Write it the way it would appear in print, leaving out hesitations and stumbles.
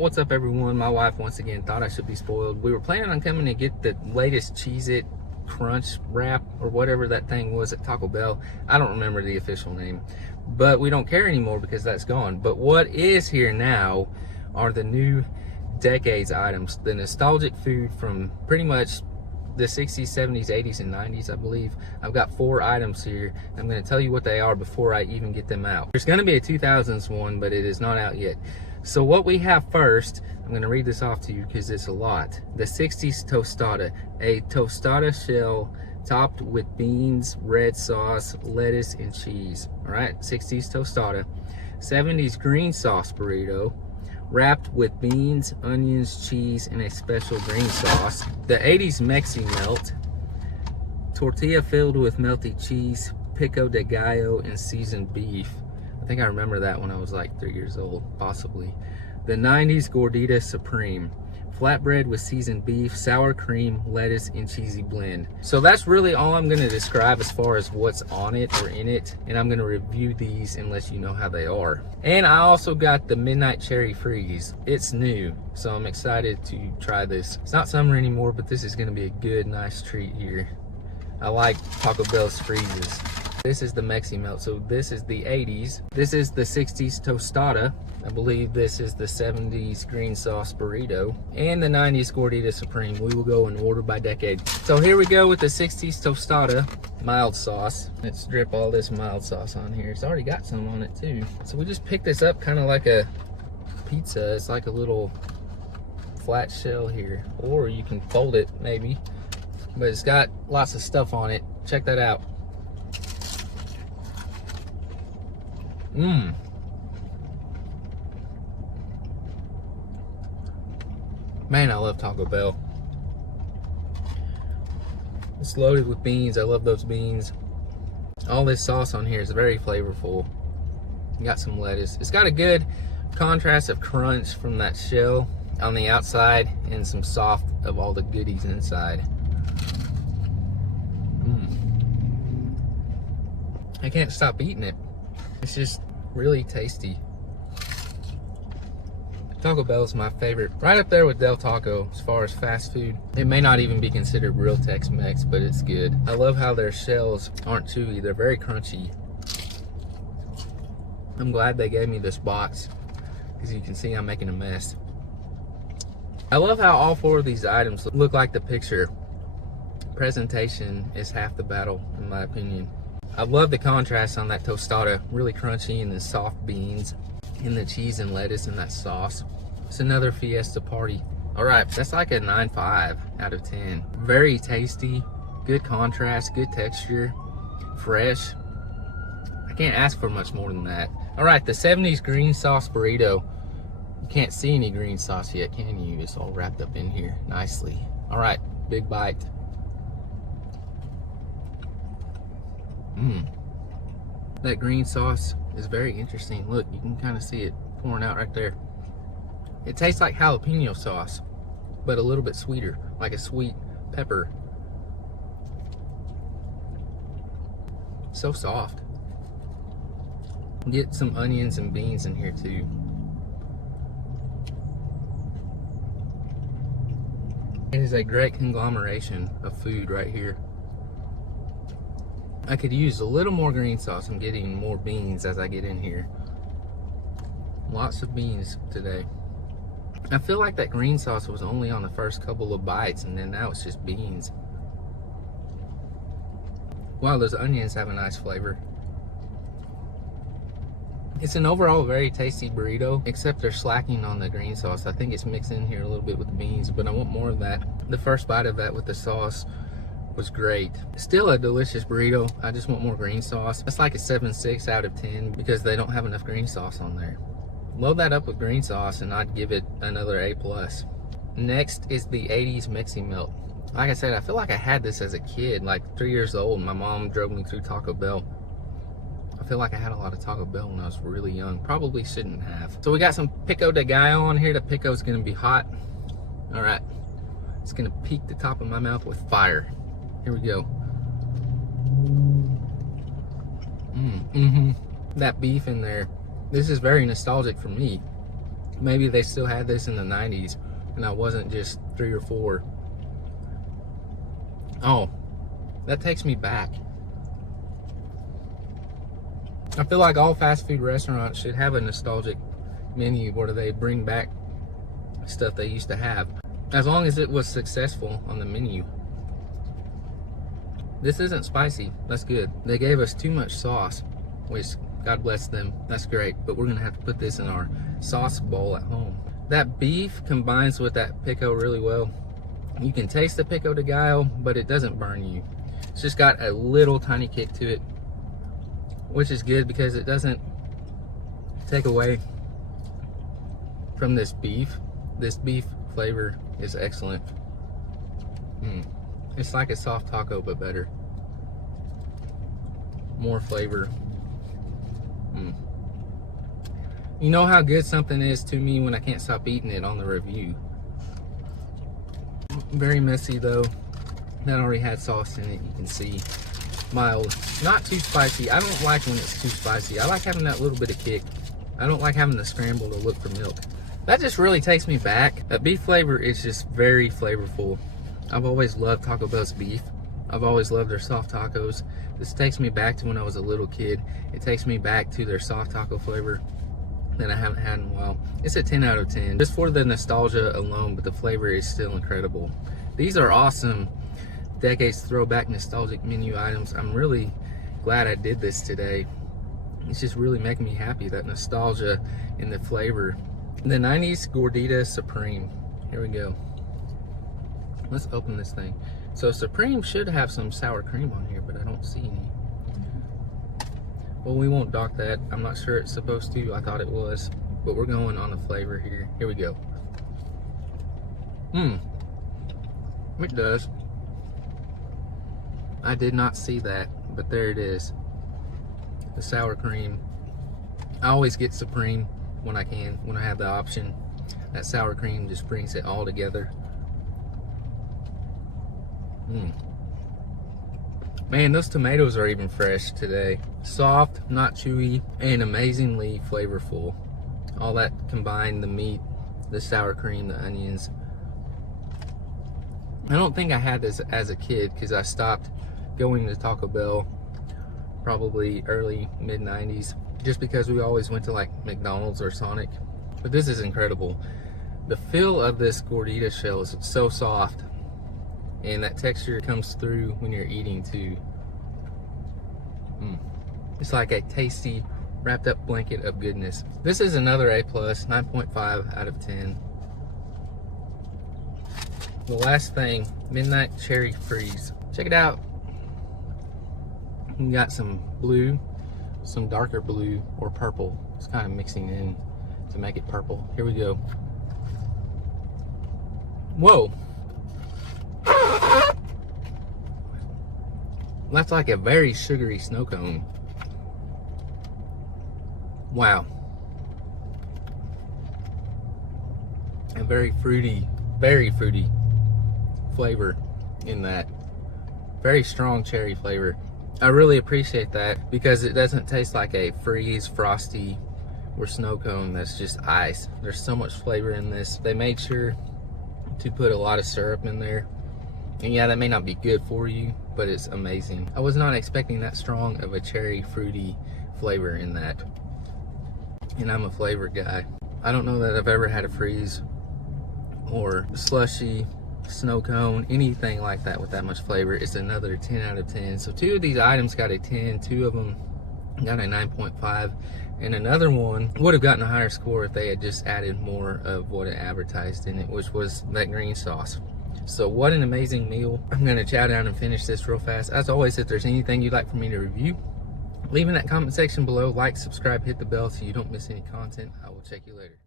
Alright, what's up everyone? My wife once again thought I should be spoiled. We were planning on coming to get the latest Cheez-It Crunch wrap or whatever that thing was at Taco Bell. I don't remember the official name, but we don't care anymore because that's gone. But what is here now are the new decades items, the nostalgic food from pretty much the 60s, 70s, 80s, and 90s, I believe. I've got 4 items here. I'm going to tell you what they are before I even get them out. There's going to be a 2000s one, but it is not out yet. So what we have first, I'm going to read this off to you because it's a lot. The 60s tostada, a tostada shell topped with beans, red sauce, lettuce, and cheese. All right, 60s tostada. 70s green sauce burrito, wrapped with beans, onions, cheese, and a special green sauce. The 80s Mexi Melt, tortilla filled with melty cheese, pico de gallo, and seasoned beef. I think I remember that when I was like 3 years old, possibly. The 90s Gordita Supreme, flatbread with seasoned beef, sour cream, lettuce, and cheesy blend. So that's really all I'm going to describe as far as what's on it or in it, and I'm going to review these and let you know how they are. And I also got the Midnight Cherry Freeze. It's new, so I'm excited to try this. It's not summer anymore, but this is going to be a good, nice treat here. I like Taco Bell's freezes. This is the Mexi Melt, so this is the 80s. This is the 60s tostada. I believe this is the 70s green sauce burrito. And the 90s Gordita Supreme. We will go in order by decade. So here we go with the 60s tostada mild sauce. Let's drip all this mild sauce on here. It's already got some on it too. So we just pick this up kind of like a pizza. It's like a little flat shell here. Or you can fold it maybe. But it's got lots of stuff on it. Check that out. Man, I love Taco Bell. It's loaded with beans. I love those beans. All this sauce on here is very flavorful. You got some lettuce. It's got a good contrast of crunch from that shell on the outside and some soft of all the goodies inside. I can't stop eating it. It's just really tasty. Taco Bell is my favorite, right up there with Del Taco as far as fast food. It may not even be considered real Tex-Mex, but it's good. I love how their shells aren't chewy. They're very crunchy. I'm glad they gave me this box because you can see I'm making a mess. I love how all 4 of these items look like the picture. Presentation is half the battle, in my opinion. I love the contrast on that tostada, really crunchy, and the soft beans, and the cheese and lettuce and that sauce. It's another Fiesta party. All right, that's like a 9.5 out of 10. Very tasty, good contrast, good texture, fresh. I can't ask for much more than that. All right, the 70s green sauce burrito. You can't see any green sauce yet, can you? It's all wrapped up in here nicely. All right, big bite. That green sauce is very interesting. Look, you can kind of see it pouring out right there. It tastes like jalapeno sauce, but a little bit sweeter, like a sweet pepper. So soft. Get some onions and beans in here too. It is a great conglomeration of food right here. I could use a little more green sauce. I'm getting more beans as I get in here. Lots of beans today. I feel like that green sauce was only on the first couple of bites, and then now it's just beans. Wow, those onions have a nice flavor. It's an overall very tasty burrito, except they're slacking on the green sauce. I think it's mixed in here a little bit with the beans, but I want more of that. The first bite of that with the sauce was great. Still a delicious burrito. I just want more green sauce. That's like a 7.6 out of 10 because they don't have enough green sauce on there. Load that up with green sauce and I'd give it another A+. Next is the 80s Mexi Melt. Like I said, I feel like I had this as a kid, like 3 years old. My mom drove me through Taco Bell. I feel like I had a lot of Taco Bell when I was really young. Probably shouldn't have. So we got some pico de gallo on here. The pico is gonna be hot. All right, it's gonna peak the top of my mouth with fire. Here we go. That beef in there. This is very nostalgic for me. maybe they still had this in the 90s and I wasn't just 3 or 4. Oh, that takes me back. I feel like all fast food restaurants should have a nostalgic menu where they bring back stuff they used to have, as long as it was successful on the menu. This isn't spicy. That's good. They gave us too much sauce, which, God bless them, that's great, but we're gonna have to put this in our sauce bowl at home. That beef combines with that pico really well. You can taste the pico de gallo, but it doesn't burn you. It's just got a little tiny kick to it, which is good because it doesn't take away from this beef. This beef flavor is excellent. It's like a soft taco, but better. More flavor. You know how good something is to me when I can't stop eating it on the review. Very messy though. That already had sauce in it, you can see. Mild, not too spicy. I don't like when it's too spicy. I like having that little bit of kick. I don't like having the scramble to look for milk. That just really takes me back. That beef flavor is just very flavorful. I've always loved Taco Bell's beef. I've always loved their soft tacos. This takes me back to when I was a little kid. It takes me back to their soft taco flavor that I haven't had in a while. It's a 10 out of 10, just for the nostalgia alone, but the flavor is still incredible. These are awesome decades throwback nostalgic menu items. I'm really glad I did this today. It's just really making me happy, that nostalgia and the flavor. The 90s Gordita Supreme. Here we go. Let's open this thing. So Supreme should have some sour cream on here, but I don't see any. Well, we won't dock that. I'm not sure it's supposed to. I thought it was, but we're going on the flavor here. Here we go. It does. I did not see that, but there it is. The sour cream. I always get Supreme when I can, when I have the option. That sour cream just brings it all together. Man, those tomatoes are even fresh today. Soft, not chewy, and amazingly flavorful. All that combined, the meat, the sour cream, the onions. I don't think I had this as a kid because I stopped going to Taco Bell probably early, mid-90s, just because we always went to like McDonald's or Sonic. But this is incredible. The feel of this gordita shell is so soft, and that texture comes through when you're eating too. It's like a tasty wrapped up blanket of goodness. This is another A+, 9.5 out of 10. The last thing, Midnight Cherry Freeze. Check it out. You got some blue, some darker blue, or purple. It's kind of mixing in to make it purple. Here we go. Whoa. That's like a very sugary snow cone. Wow. A very fruity flavor in that. Very strong cherry flavor. I really appreciate that because it doesn't taste like a freeze, frosty, or snow cone that's just ice. There's so much flavor in this. They made sure to put a lot of syrup in there. And yeah, that may not be good for you, but it's amazing. I was not expecting that strong of a cherry fruity flavor in that. And I'm a flavor guy. I don't know that I've ever had a freeze or slushy, snow cone, anything like that with that much flavor. It's another 10 out of 10. So 2 of these items got a 10, 2 of them got a 9.5, and another one would have gotten a higher score if they had just added more of what it advertised in it, which was that green sauce. So what an amazing meal. I'm gonna chow down and finish this real fast. As always, if there's anything you'd like for me to review, leave in that comment section below. Like, subscribe, hit the bell so you don't miss any content. I will check you later.